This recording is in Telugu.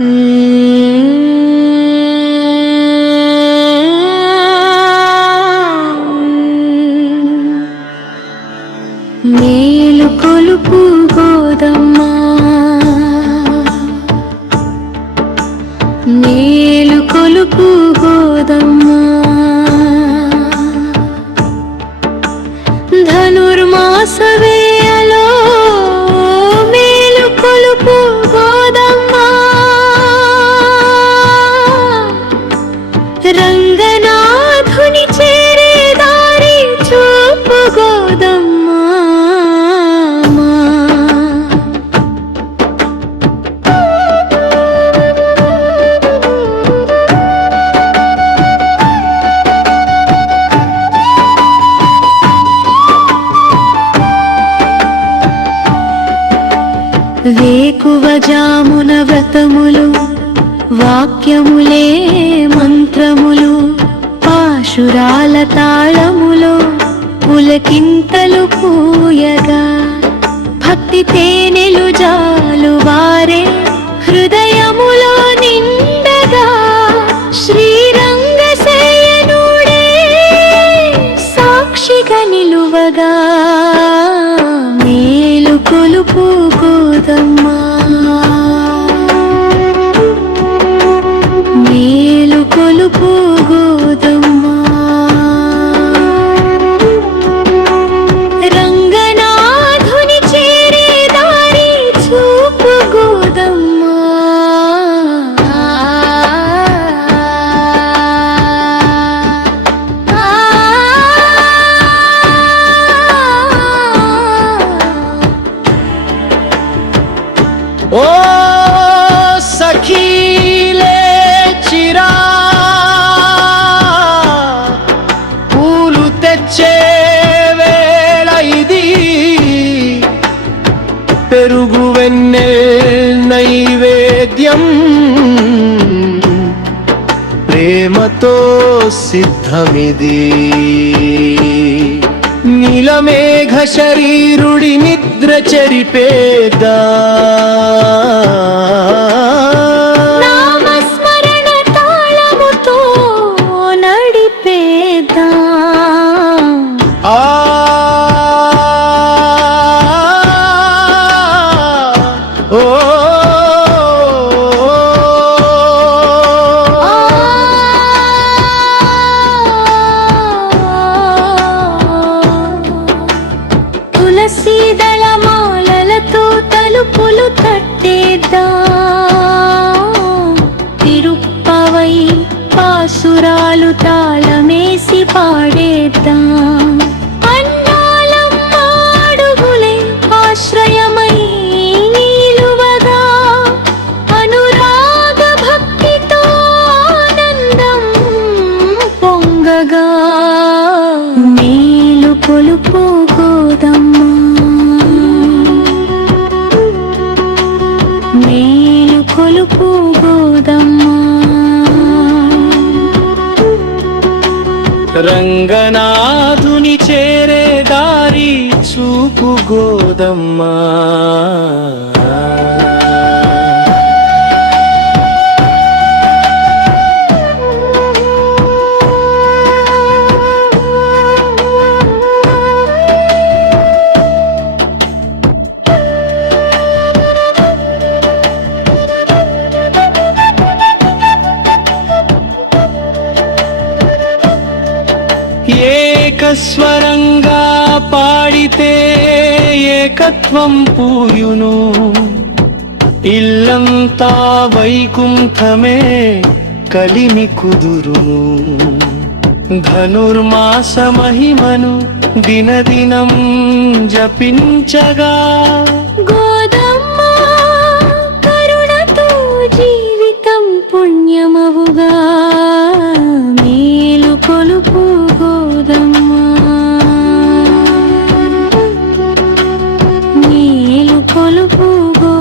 మేలు కొలుపు గోదమ్మా. మేలు కొలుపు గోదమ్మ. వేకువ జామున వ్రతములు వాక్యములే మంత్రములు పాశురాల తాళములో పులకింతలు పూయగా. భక్తి తేనెలు జాలు వారే హృదయములో నిండగా. శ్రీరంగ శయనుడే సాక్షిగా నిలువగా. మేలు కొలుపు ఓ సఖీలే చిరా. పూలు తెచ్చే వేళ ఇది. పెరుగు వెన్నె నైవేద్యం. ప్రేమతో సిద్ధమిది. నీలమేఘ శరీరుడి నిద్ర చెరిపేదా? నామస్మరణ నిలువగా అనురాగ భక్తితో ఆనందం పొంగగా. మేలు కొలుపు రంగనాథుని చేరే దారి చూపు గోదమ్మా. ఏకస్వరంగా పాడితే ఏకత్వం పూయును. ఇల్లంతా వైకుంఠమే కలిమి కుదురును. ధనుర్మాస మహిమను దినదినం జపించగా గోదమ్మ కరుణతో జీవితం పుణ్యమవుగా. కొలుపుగో